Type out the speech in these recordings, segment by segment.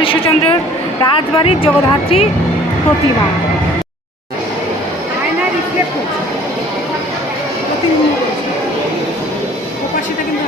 কৃষ্ণচন্দ্রের রাজবাড়ির জগদ্ধাত্রী প্রতিমা। আয়নায় রিফ্লেক্ট করছে। প্রতিবিম্ব কিন্তু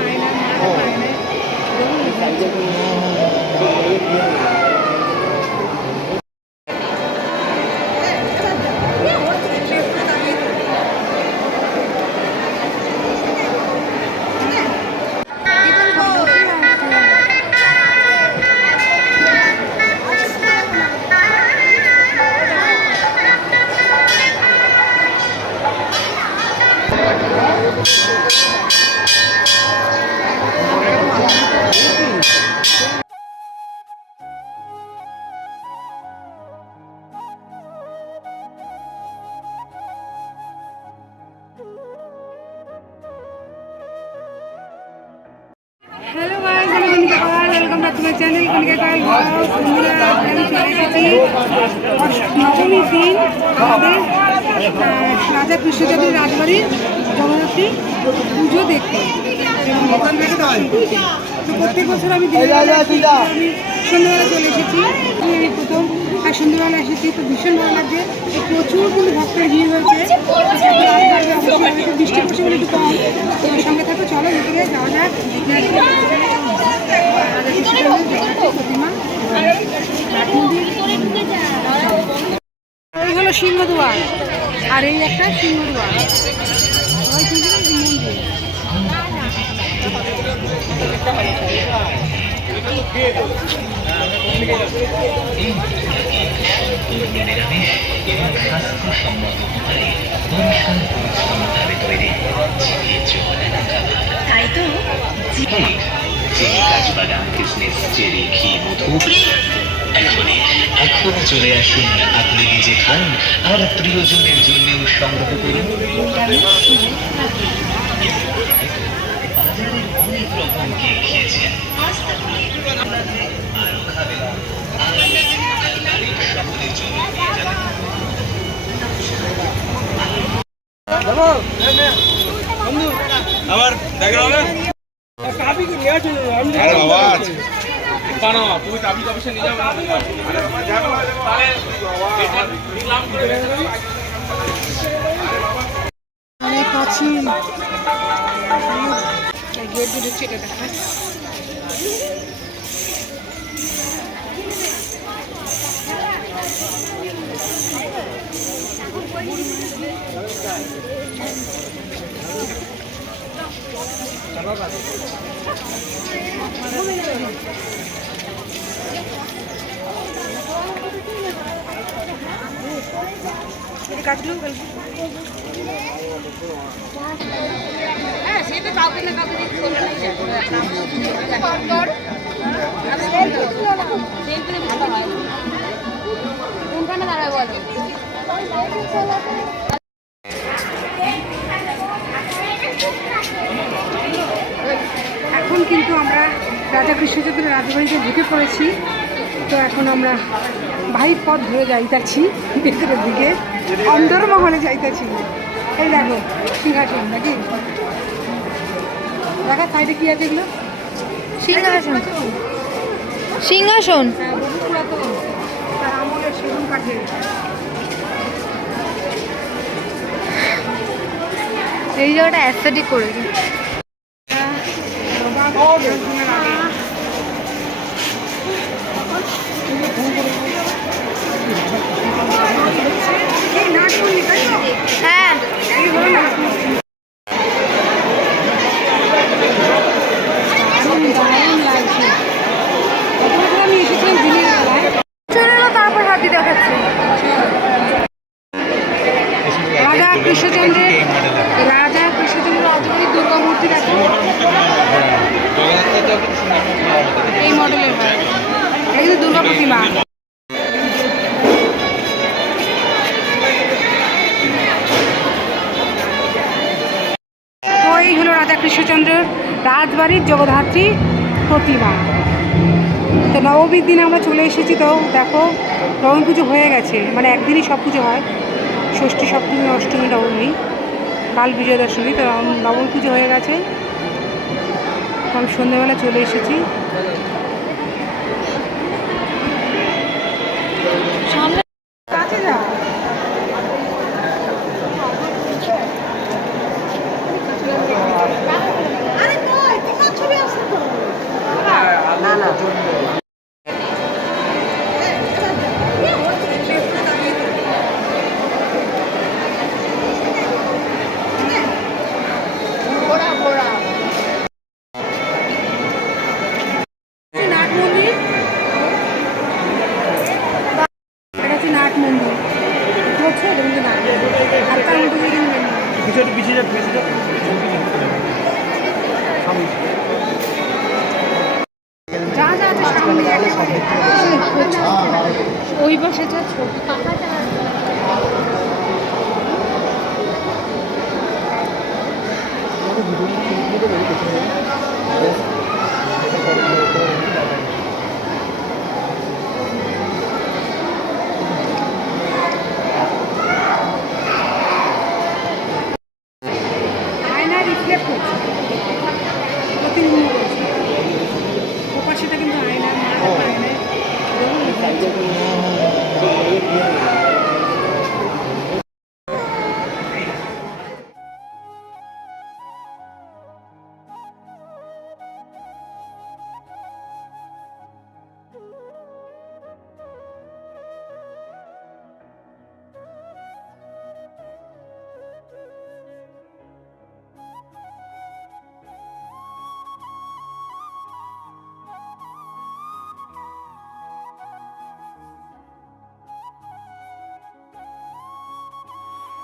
আমাদের রাজা কৃষ্ণচন্দ্রের রাজবাড়ির জগন্নাথী পুজো দেখতে। তো প্রত্যেক বছর আমি দিনের আমি সন্ধ্যাবেলা চলে এসেছি। আমি প্রথম আর সন্ধ্যাবেলা এসেছি তো ভীষণ ভালো লাগছে। প্রচুর কিন্তু ভক্তের ভিড় হয়েছে। বৃষ্টি পড়ছে বলে একটু কম। তো সঙ্গে থাকো চলো ভেতরে যাওয়া যাক রাজা কৃষ্ণচন্দ্রের জগন্নাথের প্রতিমা ঘাট নদীর সিংহদুয়ার। আর এই একটা দুজনে তাই তো? চিনি চেরি ঘি মধু। এখনই এখনই চলে আসুন আপনি নিজে খান আর প্রিয়জনের জন্যও সংগ্রহ করুন। বাজারে অনেক রকম কেক খেয়েছেন। আরও খাবেন। সকলের জন্য পেয়ে যাবেন আবার দেখা হবে। আওয়াজ বানা তুই চাবি অফিসে নিয়ে যাবে অনেক পাচ্ছি গেট দিয়ে ঢুকছে এটা দেখা কাটলো হ্যাঁ সে তো কাউকে না কাউকে দেখতে এখন কিন্তু আমরা রাজা কৃষ্ণচন্দ্রের রাজবাড়িতে ঢুকে পড়েছি। তো এখন আমরা ভাই পথ ধরে যাইতাছি ভেতরের দিকে। অন্দরমহলে যাইতাছি। এই দেখো সিংহাসন নাকি? দেখা সাইডে কি আছে এগুলো? সিংহাসন। সিংহাসন। হ্যাঁ বহু পুরাতন। তার আমলের সেগুন কাঠের। এই জায়গাটা অ্যাস্থেটিক করেছে। কৃষ্ণচন্দ্রের রাজবাড়ির জগদ্ধাত্রী প্রতিমা। তো নবমীর দিন আমরা চলে এসেছি তো, দেখো, নবমী পুজো হয়ে গেছে। মানে একদিনই সব পুজো হয়। ষষ্ঠী, সপ্তমী, অষ্টমী, নবমী, কাল বিজয় দশমী তো নবমী পুজো হয়ে গেছে। আমি সন্ধ্যেবেলা চলে এসেছি।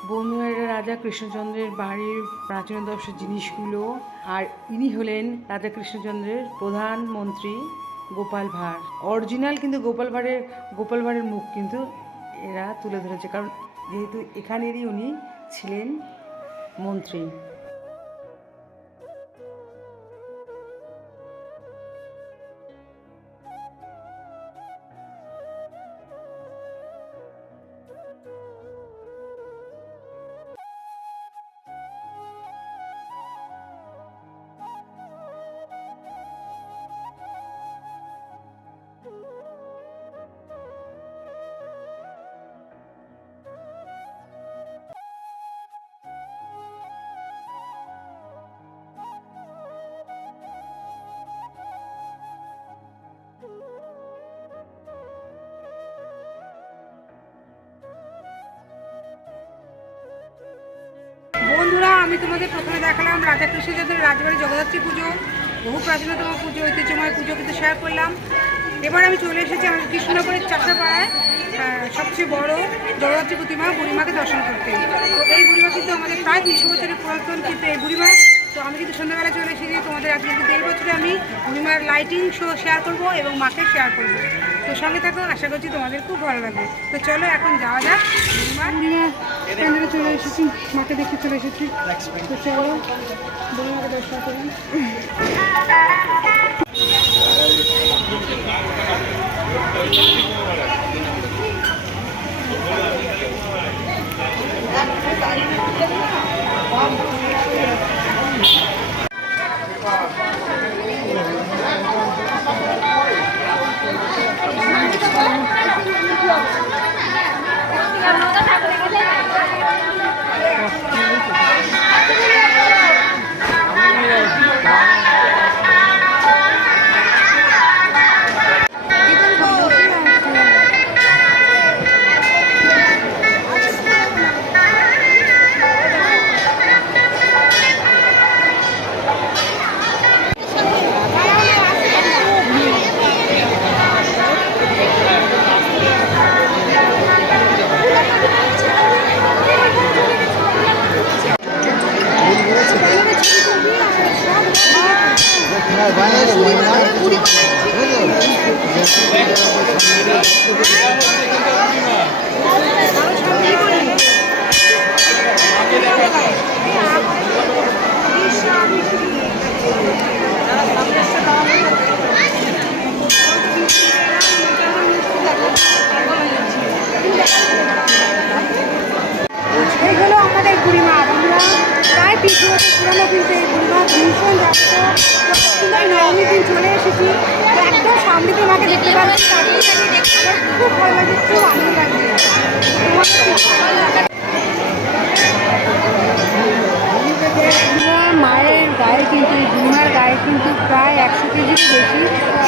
বর্মীহারের রাজা কৃষ্ণচন্দ্রের বাড়ির প্রাচীন দর্শক জিনিসগুলো আর ইনি হলেন রাজা কৃষ্ণচন্দ্রের প্রধানমন্ত্রী গোপাল ভাঁড়। অরিজিনাল কিন্তু গোপাল ভাঁড়ের গোপাল ভাঁড়ের মুখ কিন্তু এরা তুলে ধরেছে। কারণ যেহেতু এখানেরই উনি ছিলেন মন্ত্রী। তোমাদের প্রথমে দেখালাম রাজা কৃষ্ণচন্দ্রের রাজবাড়ি জগদ্ধাত্রী পুজো। বহু প্রাচীনতম পুজো, ঐতিহ্যময় পুজো কিন্তু শেয়ার করলাম। এবার আমি চলে এসেছি আমাদের কৃষ্ণনগরের চাষাপাড়ায় সবচেয়ে বড় জগদ্ধাত্রী প্রতিমা বুড়িমাকে দর্শন করতে। এই বুড়িমা কিন্তু আমাদের প্রায় তিনশো বছরের পুরাতন কিন্তু এই বুড়িমা। তো আমি কিন্তু সন্ধ্যাবেলা চলে এসেছি, তোমাদের আজকে কিন্তু এই বছরে আমি বুড়িমার লাইটিং শো শেয়ার করব এবং মাকে শেয়ার করব। তো সঙ্গে থাকো, আশা করছি তোমাদের খুব ভালো লাগবে। তো চলো এখন যাওয়া যাক বুড়িমার। প্যান্ডেলে চলে এসেছি মাকে দেখে চলে এসেছি। তো চলো দর্শন করুন এই হলো আমাদের বুড়িমা। বন্ধুরা প্রায় বছর পুরনো কিন্তু বুড়িমা ভীষণ যাত্রা নবমী দিন চলে এসেছি একদম সামনে তো আমাকে দেখতে পাচ্ছি খুব ভালো লাগে খুব আনন্দ লাগছে মায়ের গায়ে কিন্তু এই গায়ে কিন্তু প্রায় একশো কেজির বেশি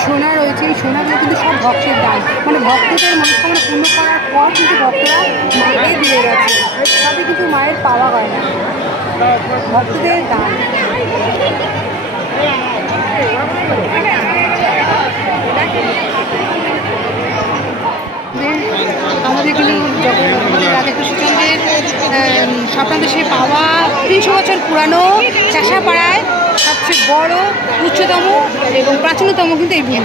সোনা রয়েছে এই সোনাগুলো কিন্তু সব ভক্তের দান মানে ভক্তদের মনস্কামনা পূর্ণ করার পর কিন্তু ভক্তরা মাকে দিয়ে গেছে তবে কিন্তু মায়ের পাওয়া হয় না ভক্তদের দান আমাদের জগন্নাথ রাধাকৃষ্ণচন্দ্রের স্বপ্নাদেশে পাওয়া বছর পুরানো চাষাপাড়ায় সবচেয়ে বড়, উচ্চতম এবং প্রাচীনতম কিন্তু এই ভক্তের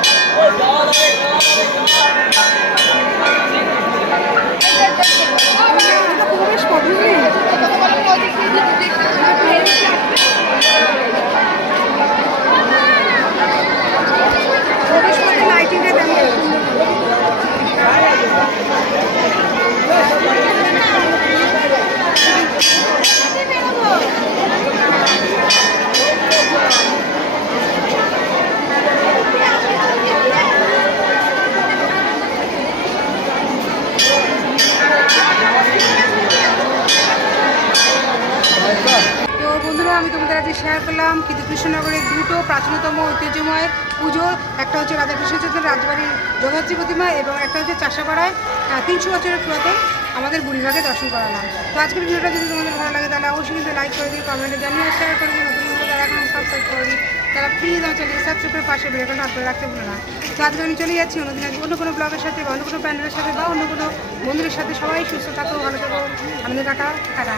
প্রবেশ পথ পুজো একটা হচ্ছে রাজা কৃষ্ণচন্দ্র রাজবাড়ির জগৎজি প্রতিমা এবং একটা হচ্ছে চাষাপাড়ায় তিনশো বছরের পুরাতন আমাদের বুড়িবাগে দর্শন করালাম। তো আজকের ভিডিওটা যদি তোমাদের ভালো লাগে তাহলে অবশ্যই কিন্তু লাইক করে দিই কমেন্টে জানিয়ে শেয়ার করে দিও, নতুন বন্ধুরা তারা এখন সাবস্ক্রাইব করে দিই তারা প্লিজ আমার চ্যানেলকে সাবস্ক্রাইব করে পাশে বেরোনো আপনারা রাখতে ভুলো না। তো আজকে আমি চলে যাচ্ছি অন্যদিন আজকে অন্য কোনো ব্লগের সাথে বা অন্য কোনো প্যান্ডেলের সাথে বা অন্য কোনো বন্ধুদের সাথে। সবাই সুস্থ থাকো, ভালো থাকো আমাদের টাটা টাটা।